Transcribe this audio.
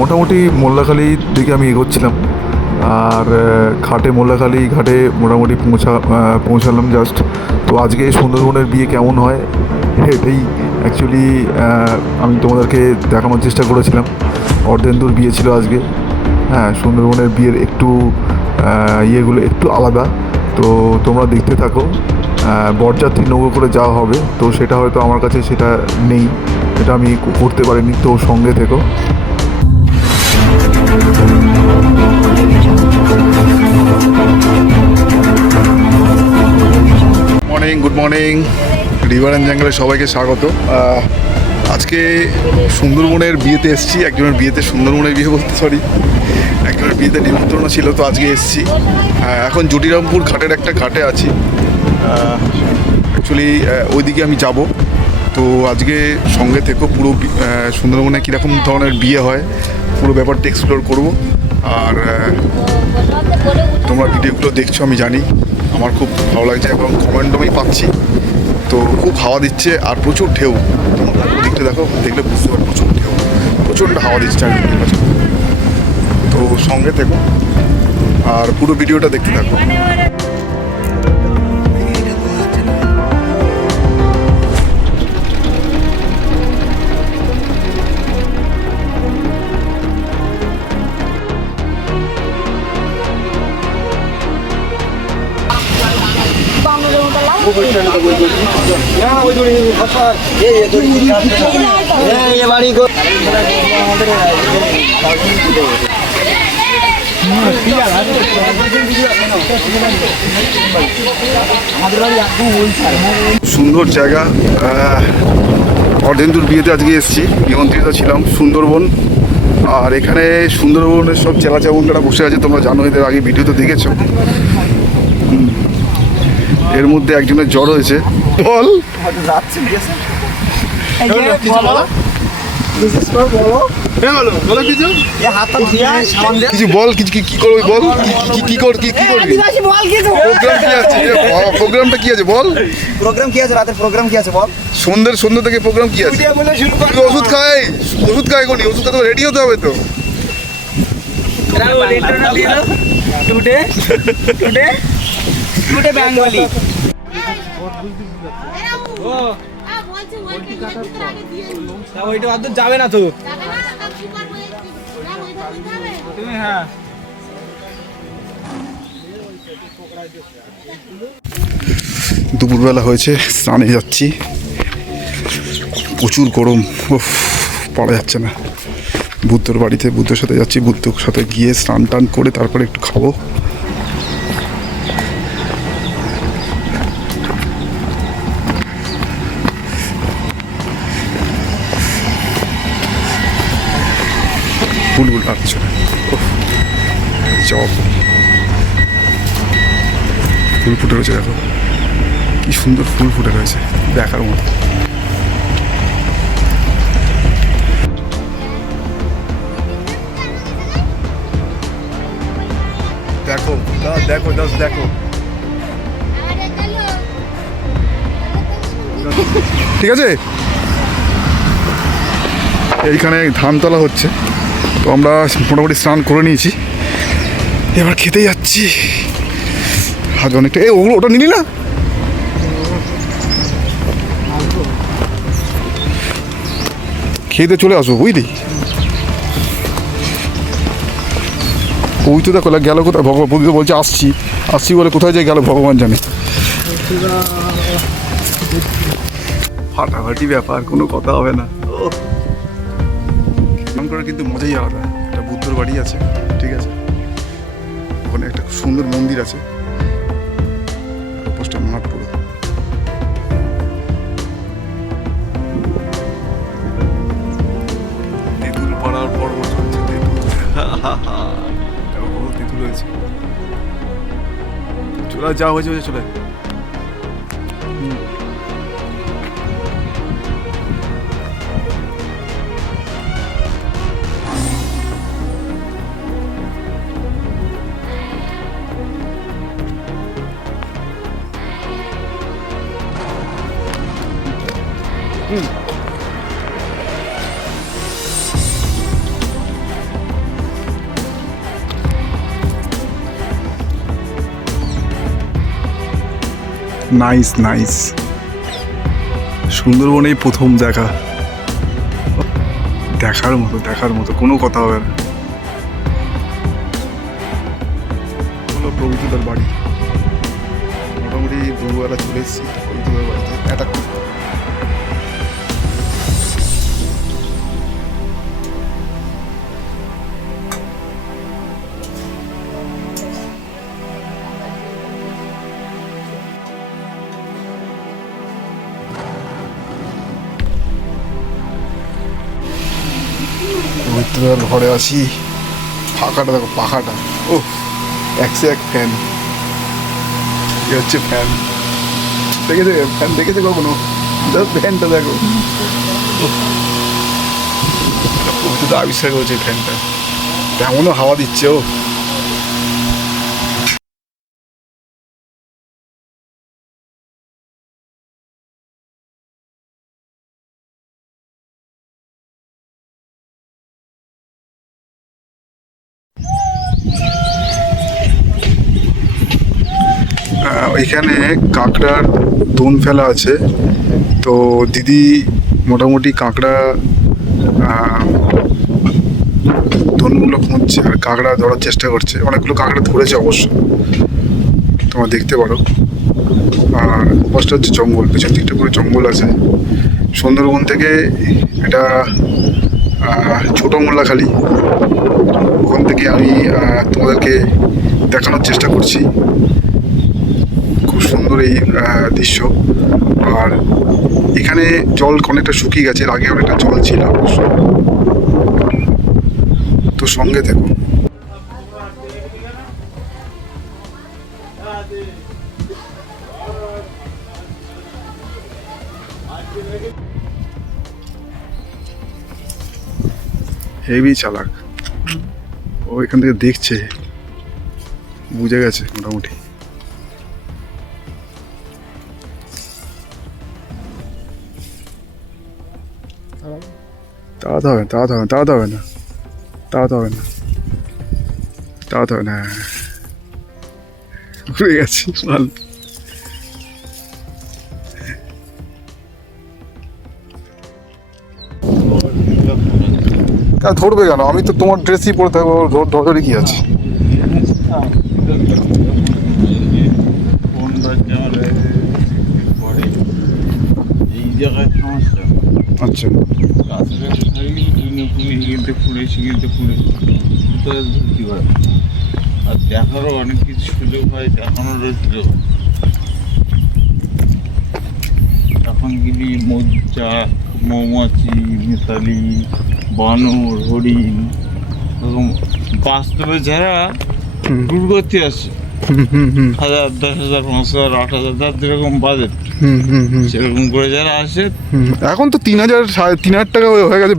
মোটামুটি মোল্লাখালির দিকে আমি এগোচ্ছিলাম। আর ঘাটে মোল্লাখালি ঘাটে মোটামুটি পৌঁছা পৌঁছালাম জাস্ট তো আজকে সুন্দরবনের বিয়ে কেমন হয়, এটাই অ্যাকচুয়ালি আমি তোমাদেরকে দেখানোর চেষ্টা করেছিলাম। অর্ধেন্দুর বিয়ে ছিল আজকে। হ্যাঁ সুন্দরবনের বিয়ের একটু ইয়েগুলো একটু আলাদা। তো তোমরা দেখতে থাকো। বরযাত্রী নৌকো করে যাওয়া হবে। তো সেটা হয়তো আমার কাছে সেটা নেই। এটা আমি করতে পারিনি। তো সঙ্গে থেকো। Morning good morning river and জঙ্গলে সবাইকে স্বাগত। আজকে সুন্দরবনের বিয়েতে এসেছি, একজনের বিয়েতে সুন্দরবনের বিয়ে বলতে সরি একজনের বিয়েতে নিমন্ত্রণ ছিল, তো আজকে এসেছি। এখন জটিরামপুর ঘাটের একটা ঘাটে আছি। অ্যাকচুয়ালি ওইদিকে আমি যাব। তো আজকে সঙ্গে থেকো পুরো সুন্দরবনে কীরকম ধরনের বিয়ে হয়, পুরো ব্যাপারটা এক্সপ্লোর করব। আর তোমরা ভিডিওগুলো দেখছ, আমি জানি। আমার খুব ভালো লাগছে এবং কমেন্টমই পাচ্ছি। তো খুব হাওয়া দিচ্ছে আর প্রচুর ঢেউ। তোমরা দেখতে দেখো, দেখলে বুঝতে পারো প্রচুর ঢেউ। প্রচণ্ড হাওয়া দিচ্ছে আমি। তো সঙ্গে থেকো। আর পুরো ভিডিওটা দেখতে থাকো। সুন্দর জায়গা। অর্ধেন্দুর বিয়েতে আজকে এসেছি। নিমন্ত্রিত ছিলাম সুন্দরবন। আর এখানে সুন্দরবনের সব চেলা চামুন্ডারা বসে আছে, তোমরা জানো, এদের আগে ভিডিওতে দেখেছ। হুম। এর মধ্যে একজনের জ্বর হয়েছে। বল। বল কি করবি বল? কি- কি কি কর, কি কি করবি? প্রোগ্রামটা কি আছে? বল প্রোগ্রাম কি আছে রাতের প্রোগ্রাম কি আছে বল? সন্ধ্যের, সন্ধ্যা থেকে প্রোগ্রাম কি আছে? ওষুধ খাই, ওষুধ রেডি হতে হবে তো। Today today Bengali. ওইটা অত যাবে না তো। তুমি হ্যাঁ। দুপুরবেলা হয়েছে স্নানে যাচ্ছি। প্রচুর গরম পারা যাচ্ছে না। বুদ্ধর বাড়িতে বুদ্ধর সাথে যাচ্ছি বুদ্ধর সাথে গিয়ে স্নান টান করে তারপরে একটু খাব। বুলবুল আর কিছু না। উফ, চপ ফুল ফুটে রয়েছে দেখো। কি সুন্দর ফুল ফুটে রয়েছে দেখার মতো। দেখো দেখো জাস্ট দেখো। ঠিক আছে? এইখানে ধানতলা হচ্ছে। তো আমরা মোটামুটি স্নান করে নিয়েছি। এবার খেতে যাচ্ছি। আজ অনেকটা এ ওগুলো ওটা নিলি না? খেতে চলে আসব বুঝলি? ওই তো দেখো গেল কোথায়? ভগবান বুদ্ধি বলছে, আসছি। আসছি বলে কোথায় যাই গেল, ভগবান জানে। ফাটাফাটি ব্যাপার, কোনো কথা হবে না। নাম করে কিন্তু মজাই আলাদা। একটা বুদ্ধর বাড়ি আছে, ঠিক আছে? ওখানে একটা খুব সুন্দর মন্দির আছে। পোস্টার পুরো। তেঁতুল পাড়ার তেঁতুল। কত তেঁতুল হয়েছে। চলে যা হয়েছে চলে নাইস নাইস সুন্দরবনেই প্রথম দেখা। দেখার মতো দেখার মতো, কোনো কথা হবে না। হলো প্রভৃতি বাড়ি। মোটামুটি দুবেলা চলে এসেছি। পবিত্রদার ঘরে আসি। ফাঁকাটা দেখো, পাখাটা। ও একশো এক ফ্যান এ হচ্ছে ফ্যান দেখেছে ফ্যান দেখেছে কখনো? জাস্ট ফ্যানটা দেখো। আবিষ্কার করেছে ফ্যানটা তেমনও হাওয়া দিচ্ছে ও এখানে কাঁকড়ার দোন ফেলা আছে। তো দিদি মোটামুটি কাঁকড়া দোনগুলো খুঁজছে আর কাঁকড়া ধরার চেষ্টা করছে। অনেকগুলো কাঁকড়া ধরেছে অবশ্য। তোমরা দেখতে পারো। আর পাশটা হচ্ছে জঙ্গল, পেছন দিকটা পুরো জঙ্গল আছে। সুন্দরবন থেকে এটা ছোট মোল্লাখালি ওখান থেকে আমি তোমাদেরকে দেখানোর চেষ্টা করছি। সুন্দর এই দৃশ্য। আর এখানে জল অনেকটা শুকিয়ে গেছে আগে অনেকটা জল ছিল তো সঙ্গে দেখো। হেভি চালাক। ও এখান থেকে দেখছে, বুঝে গেছে মোটামুটি। তাড়াতে হবে না তাড়াতে হবে না তাড়াতে হবে না। তাড়াতে হবে না। তাড়াতে হবে না। হ্যাঁ। ঘুরে গেছি মাল। তা ধরবে কেন? আমি তো তোমার ড্রেসই পরে থাকব ধর- ধরে কি আছে? এই জায়গায় সমস্যা আচ্ছা। পারে আর দেখারও অনেক কিছু সুযোগ হয় দেখানোরও সুযোগ হয় এখন গেলি মজ্জা মৌমাছি মিতালি বানর হরিণ এরকম বাস্তবে যারা করতে আসে হুম হুম হাজার দশ হাজার পাঁচ হাজার আট হাজার যার যেরকম বাজেট হুম হুম হুম সেরকম করে যারা আসে। এখন তো তিন হাজার সাড়ে তিন হাজার টাকা হয়ে গেছে